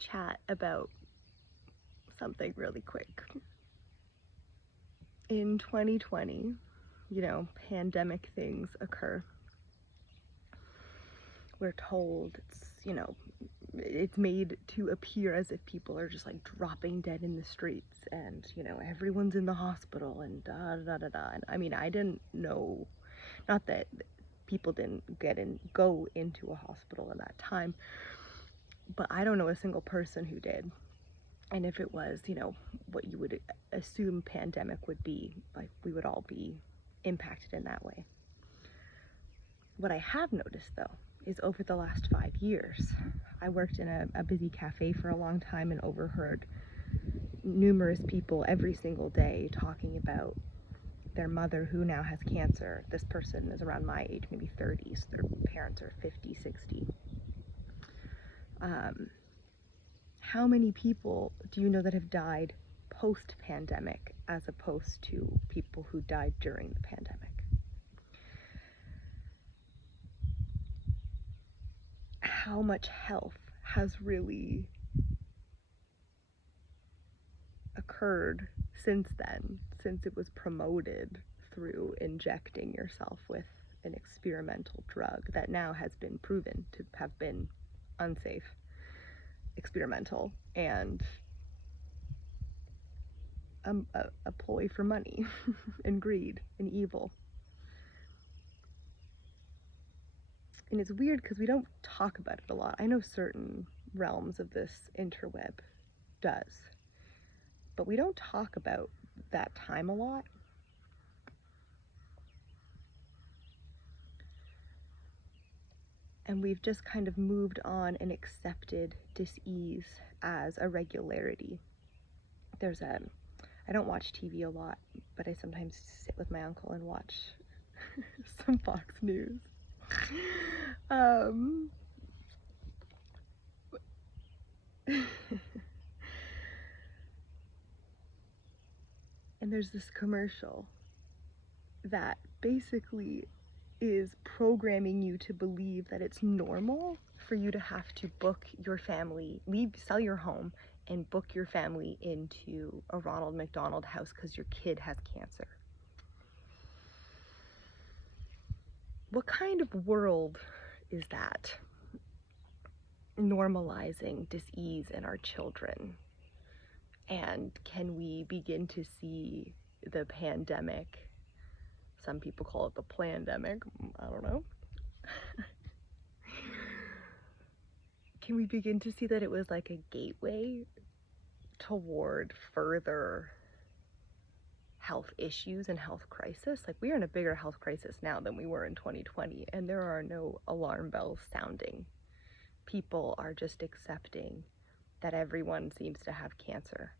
chat about something really quick. In 2020, pandemic things occur. We're told it's made to appear as if people are just like dropping dead in the streets, and everyone's in the hospital and da da da da. And I mean, I didn't know, not that people didn't go into a hospital in that time, but I don't know a single person who did. And if it was, what you would assume pandemic would be, like we would all be impacted in that way. What I have noticed though is over the last 5 years, I worked in a busy cafe for a long time and overheard numerous people every single day talking about their mother who now has cancer. This person is around my age, maybe 30s. Their parents are 50, 60. How many people do you know that have died post-pandemic as opposed to people who died during the pandemic? How much health has really occurred since then, since it was promoted through injecting yourself with an experimental drug that now has been proven to have been unsafe, experimental, and a ploy for money and greed and evil. And it's weird because we don't talk about it a lot. I know certain realms of this interweb does, but we don't talk about that time a lot. And we've just kind of moved on and accepted dis-ease as a regularity. I don't watch TV a lot, but I sometimes sit with my uncle and watch some Fox News. And there's this commercial that basically is programming you to believe that it's normal for you to have to book your family, sell your home, and book your family into a Ronald McDonald house because your kid has cancer. What kind of world is that? Normalizing dis-ease in our children. And can we begin to see the pandemic? Some people call it the plandemic. I don't know. Can we begin to see that it was like a gateway toward further health issues and health crisis? Like, we are in a bigger health crisis now than we were in 2020, and there are no alarm bells sounding. People are just accepting that everyone seems to have cancer,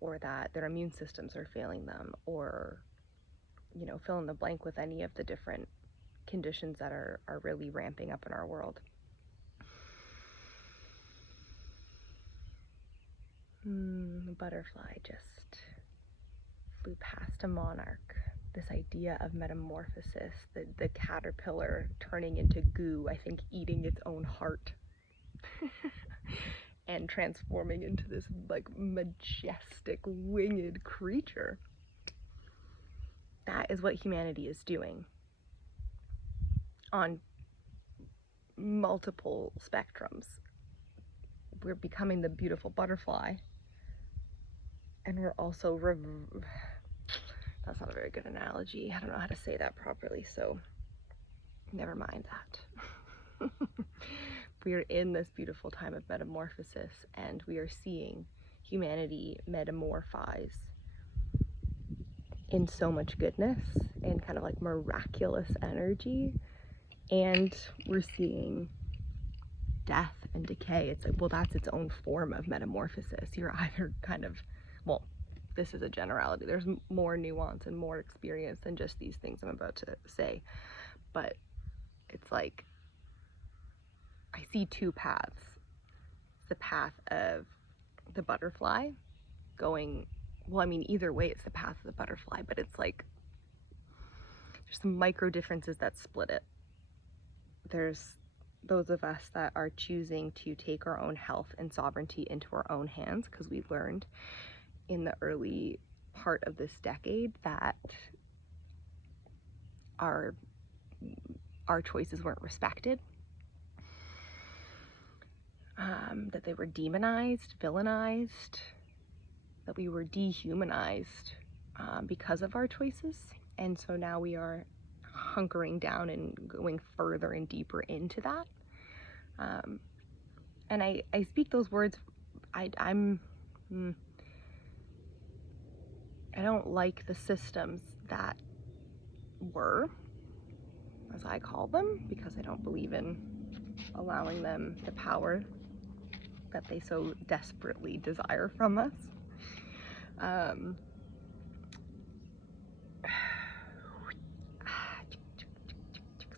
or that their immune systems are failing them, or fill in the blank with any of the different conditions that are really ramping up in our world. The butterfly just flew past a monarch. This idea of metamorphosis, the caterpillar turning into goo, I think eating its own heart and transforming into this like majestic winged creature. That is what humanity is doing on multiple spectrums. We're becoming the beautiful butterfly, and we're also that's not a very good analogy. I don't know how to say that properly, so never mind that. We are in this beautiful time of metamorphosis, and we are seeing humanity metamorphise in so much goodness and kind of like miraculous energy. And we're seeing death and decay. It's like, well, that's its own form of metamorphosis. You're either kind of, well, this is a generality. There's more nuance and more experience than just these things I'm about to say. But it's like, I see two paths. The path of the butterfly going, well, I mean, either way, it's the path of the butterfly, but it's like, there's some micro differences that split it. There's those of us that are choosing to take our own health and sovereignty into our own hands, because we learned in the early part of this decade that our choices weren't respected, that they were demonized, villainized, that we were dehumanized because of our choices. And so now we are hunkering down and going further and deeper into that. And I speak those words, I don't like the systems that were, as I call them, because I don't believe in allowing them the power that they so desperately desire from us.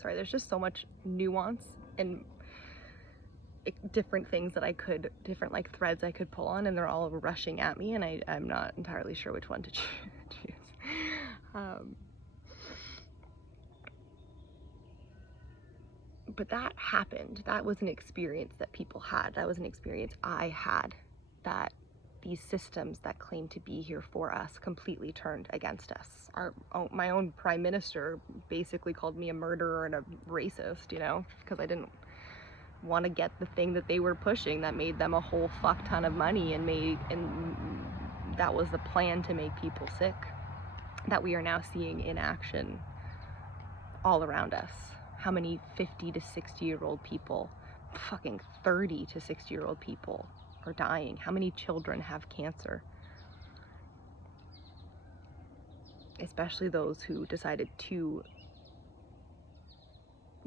Sorry, there's just so much nuance and different things that different like threads I could pull on, and they're all rushing at me, and I'm not entirely sure which one to choose. But that happened. That was an experience that people had. That was an experience I had, that these systems that claim to be here for us completely turned against us. My own prime minister basically called me a murderer and a racist, you know, because I didn't want to get the thing that they were pushing that made them a whole fuck ton of money, and that was the plan to make people sick, that we are now seeing in action all around us. How many 50 to 60-year-old people, fucking 30 to 60-year-old people are dying? How many children have cancer? Especially those who decided to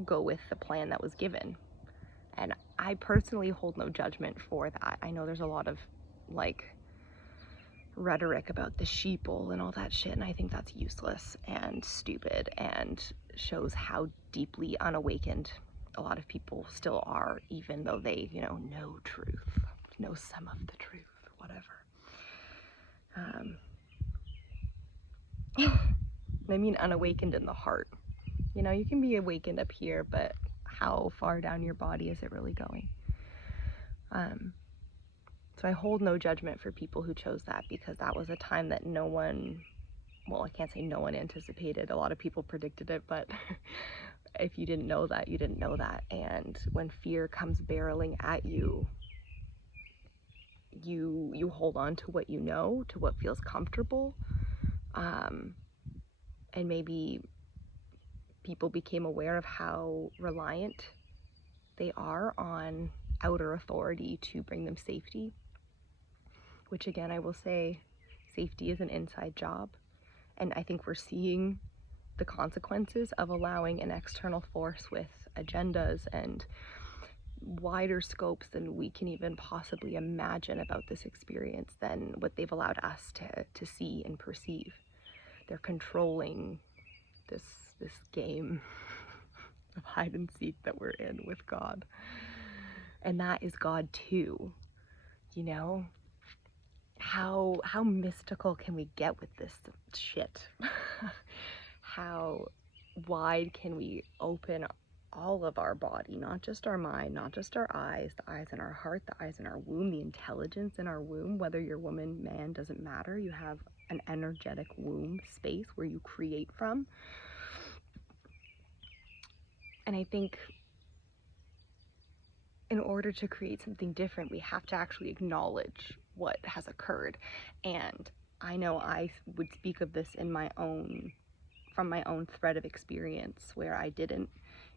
go with the plan that was given. And I personally hold no judgment for that. I know there's a lot of like rhetoric about the sheeple and all that shit, and I think that's useless and stupid and shows how deeply unawakened a lot of people still are, even though they, you know truth, know some of the truth, whatever. I mean unawakened in the heart. You know, you can be awakened up here, but how far down your body is it really going? So I hold no judgment for people who chose that, because that was a time that no one, well, I can't say no one anticipated. A lot of people predicted it, but if you didn't know that, you didn't know that. And when fear comes barreling at you, you hold on to what you know, to what feels comfortable. And maybe people became aware of how reliant they are on outer authority to bring them safety, which again, I will say, safety is an inside job. And I think we're seeing the consequences of allowing an external force with agendas and wider scopes than we can even possibly imagine about this experience, than what they've allowed us to see and perceive. They're controlling this game of hide and seek that we're in with God. And that is God too, you know? How mystical can we get with this shit? How wide can we open all of our body, not just our mind, not just our eyes, the eyes in our heart, the eyes in our womb, the intelligence in our womb? Whether you're woman, man, doesn't matter. You have an energetic womb space where you create from. And I think in order to create something different, we have to actually acknowledge what has occurred. And I know I would speak of this from my own thread of experience, where I didn't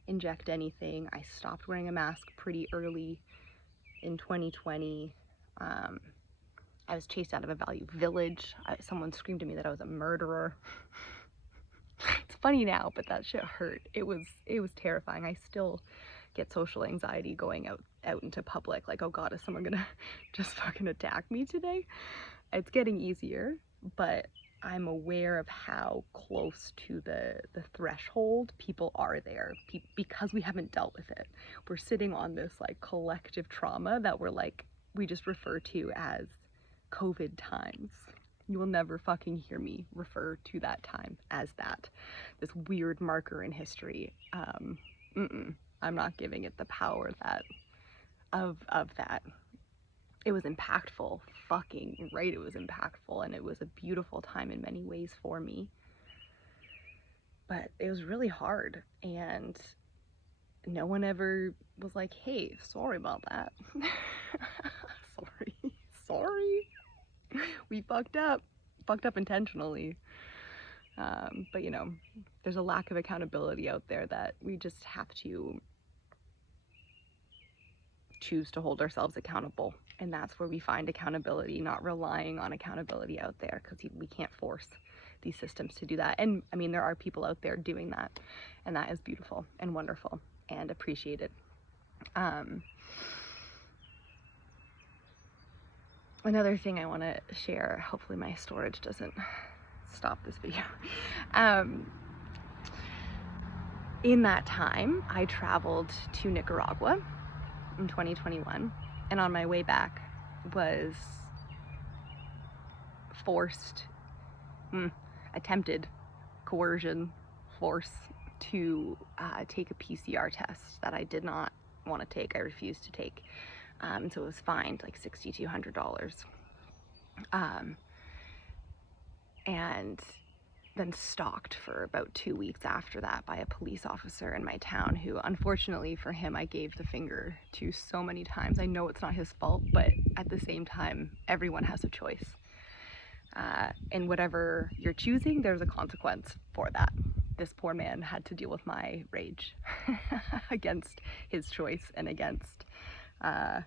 inject anything. I stopped wearing a mask pretty early in 2020. I was chased out of a value village. Someone screamed at me that I was a murderer. It's funny now, but that shit hurt. It was terrifying. I still get social anxiety going out into public, like, oh god, is someone gonna just fucking attack me today? It's getting easier, but I'm aware of how close to the threshold people are there, because we haven't dealt with it. We're sitting on this like collective trauma that we just refer to as COVID times. You will never fucking hear me refer to that time as that, this weird marker in history. I'm not giving it the power that of that. It was impactful, fucking right, it was impactful, and it was a beautiful time in many ways for me. But it was really hard, and no one ever was like, hey, sorry about that. sorry. We fucked up intentionally. But you know, there's a lack of accountability out there that we just have to choose to hold ourselves accountable. And that's where we find accountability, not relying on accountability out there, because we can't force these systems to do that. And I mean, there are people out there doing that, and that is beautiful and wonderful and appreciated. Another thing I want to share, hopefully my storage doesn't stop this video. In that time, I traveled to Nicaragua in 2021, and on my way back was attempted coercion, force to take a PCR test that I did not want to take. I refused to take. So it was fined like $6,200. And then stalked for about 2 weeks after that by a police officer in my town, who unfortunately for him I gave the finger to so many times. I know it's not his fault, but at the same time, everyone has a choice. And whatever you're choosing, there's a consequence for that. This poor man had to deal with my rage against his choice and against the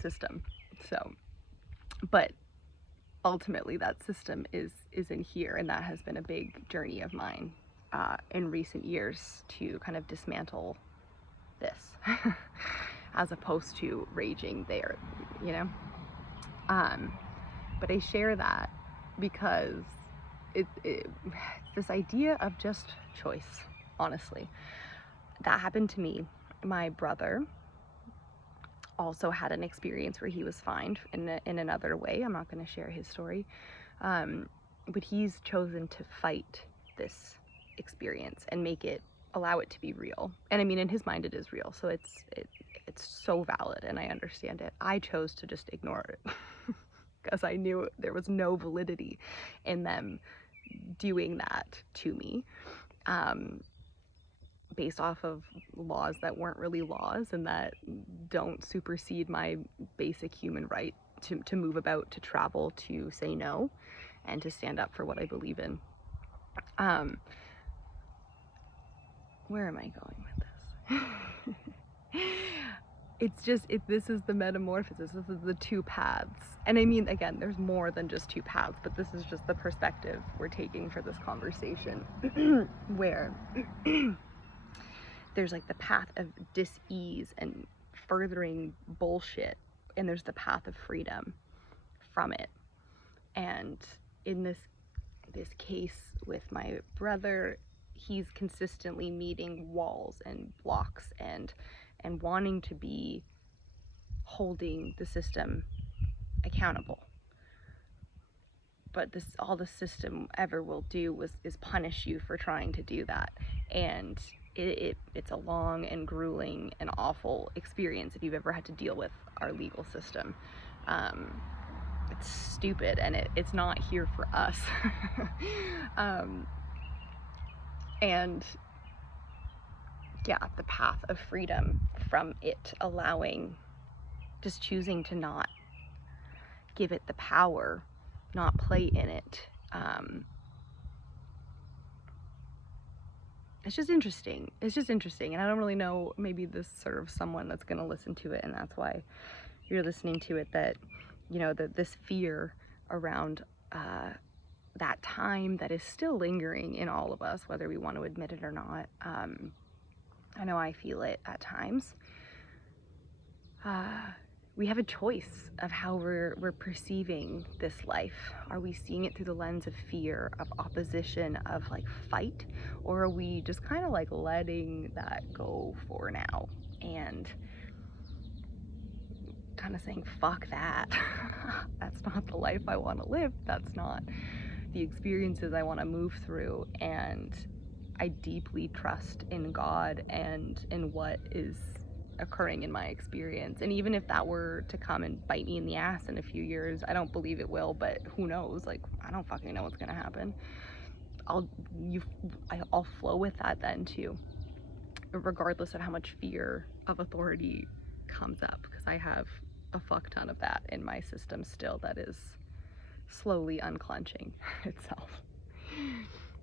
system. So, but ultimately that system is in here, and that has been a big journey of mine in recent years, to kind of dismantle this as opposed to raging there, you know. But I share that because this idea of just choice, honestly, that happened to me. My brother also had an experience where he was fined in another way. I'm not going to share his story, but he's chosen to fight this experience and allow it to be real. And I mean, in his mind it is real, so it's so valid, and I understand it. I chose to just ignore it because I knew there was no validity in them doing that to me, based off of laws that weren't really laws and that don't supersede my basic human right to move about, to travel, to say no, and to stand up for what I believe in. Where am I going with this? It's just, this is the metamorphosis. This is the two paths. And I mean, again, there's more than just two paths, but this is just the perspective we're taking for this conversation, where there's like the path of dis-ease and furthering bullshit, and there's the path of freedom from it. And in this case with my brother, he's consistently meeting walls and blocks and wanting to be holding the system accountable. But all the system ever will do is punish you for trying to do that. And it's a long and grueling and awful experience if you've ever had to deal with our legal system. It's stupid, and it's not here for us. And yeah, the path of freedom from it, just choosing to not give it the power, not play in it. It's just interesting. And I don't really know, maybe this sort of someone that's going to listen to it, and that's why you're listening to it, that, you know, this fear around that time that is still lingering in all of us, whether we want to admit it or not. I know I feel it at times. We have a choice of how we're perceiving this life. Are we seeing it through the lens of fear, of opposition, of like fight, or are we just kind of like letting that go for now and kind of saying, fuck that. That's not the life I want to live. That's not the experiences I want to move through. And I deeply trust in God and in what is occurring in my experience. And even if that were to come and bite me in the ass in a few years, I don't believe it will, but who knows? Like, I don't fucking know what's gonna happen. I'll flow with that then too, regardless of how much fear of authority comes up, because I have a fuck ton of that in my system still that is slowly unclenching itself.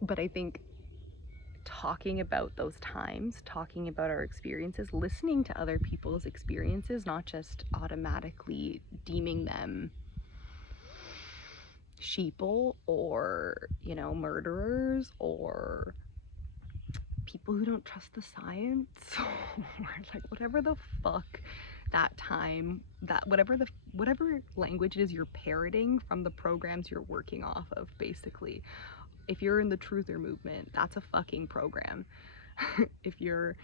But I think talking about those times, talking about our experiences, listening to other people's experiences, not just automatically deeming them sheeple or, you know, murderers or people who don't trust the science or like whatever the fuck that time, that whatever language it is you're parroting from the programs you're working off of, basically. If you're in the truther movement, that's a fucking program. If you're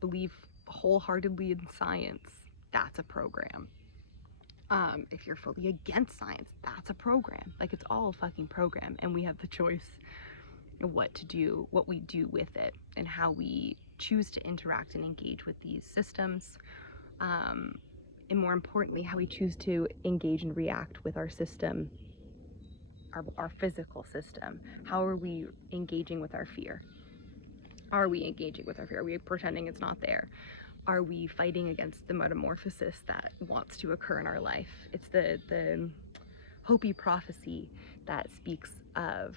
believe wholeheartedly in science, that's a program. If you're fully against science, that's a program. Like, it's all a fucking program, and we have the choice of what to do, what we do with it, and how we choose to interact and engage with these systems. And more importantly, how we choose to engage and react with our system, our physical system. How are we engaging with our fear? Are we engaging with our fear? Are we pretending it's not there? Are we fighting against the metamorphosis that wants to occur in our life? It's the Hopi prophecy that speaks of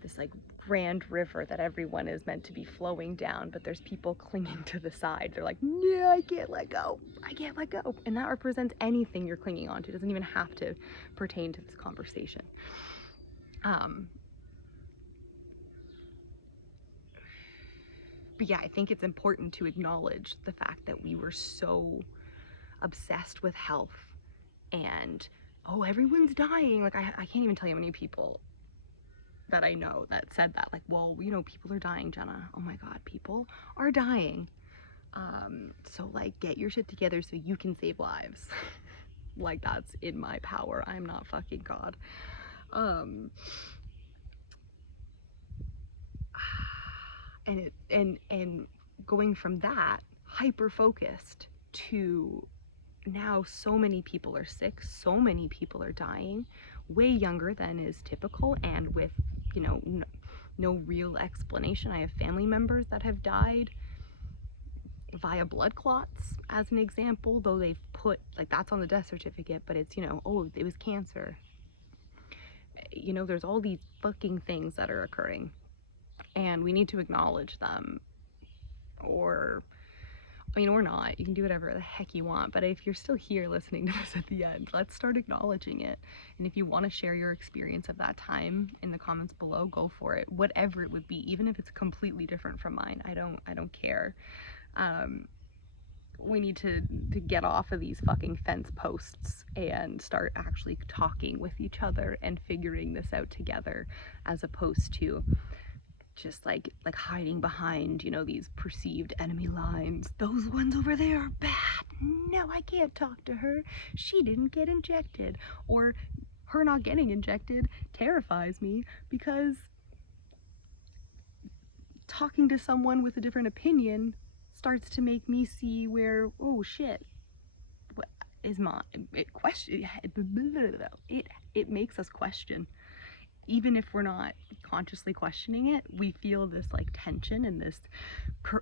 this like grand river that everyone is meant to be flowing down, but there's people clinging to the side. They're like, yeah, I can't let go. I can't let go. And that represents anything you're clinging on to. It doesn't even have to pertain to this conversation. But yeah, I think it's important to acknowledge the fact that we were so obsessed with health and, oh, everyone's dying. Like, I can't even tell you how many people that I know that said that. Like, well, you know, people are dying, Jenna. Oh my God, people are dying. So like, get your shit together so you can save lives. Like, that's in my power. I'm not fucking God. And going from that hyper focused to now so many people are sick, so many people are dying, way younger than is typical, and with, you know, no real explanation. I have family members that have died via blood clots, as an example, though they've put, like, that's on the death certificate, but it's, you know, oh, it was cancer. You know, there's all these fucking things that are occurring, and we need to acknowledge them, or, you know, or not. You can do whatever the heck you want, but if you're still here listening to this at the end, let's start acknowledging it. And if you want to share your experience of that time in the comments below, go for it. Whatever it would be, even if it's completely different from mine, I don't care. We need to get off of these fucking fence posts and start actually talking with each other and figuring this out together, as opposed to just like hiding behind, you know, these perceived enemy lines. Those ones over there are bad. No, I can't talk to her. She didn't get injected. Or her not getting injected terrifies me because talking to someone with a different opinion starts to make me see where, oh shit, what is my question? It makes us question. Even if we're not consciously questioning it, we feel this like tension and this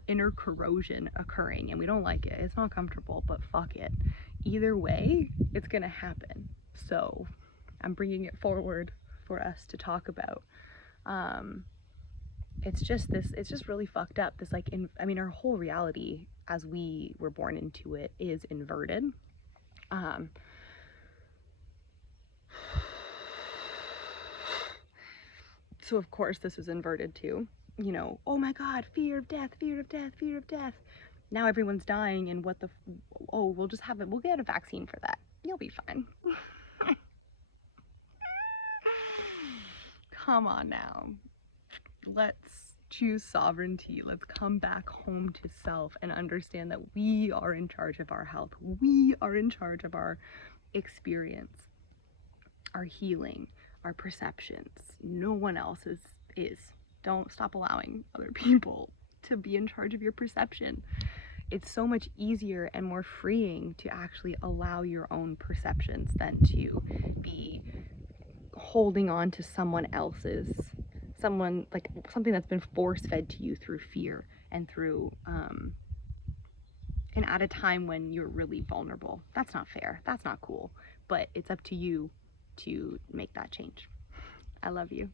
inner corrosion occurring, and we don't like it. It's not comfortable, but fuck it. Either way, it's gonna happen. So I'm bringing it forward for us to talk about. It's just really fucked up. This like, I mean, our whole reality as we were born into it is inverted. So of course this was inverted too. You know, oh my God, fear of death, fear of death, fear of death. Now everyone's dying, and what the, oh, we'll just have it, we'll get a vaccine for that. You'll be fine. Come on now. Let's choose sovereignty. Let's come back home to self and understand that we are in charge of our health. We are in charge of our experience, our healing, our perceptions. No one else is. Don't stop allowing other people to be in charge of your perception. It's so much easier and more freeing to actually allow your own perceptions than to be holding on to someone else's, like something that's been force fed to you through fear and through and at a time when you're really vulnerable. That's not fair. That's not cool. But it's up to you to make that change. I love you.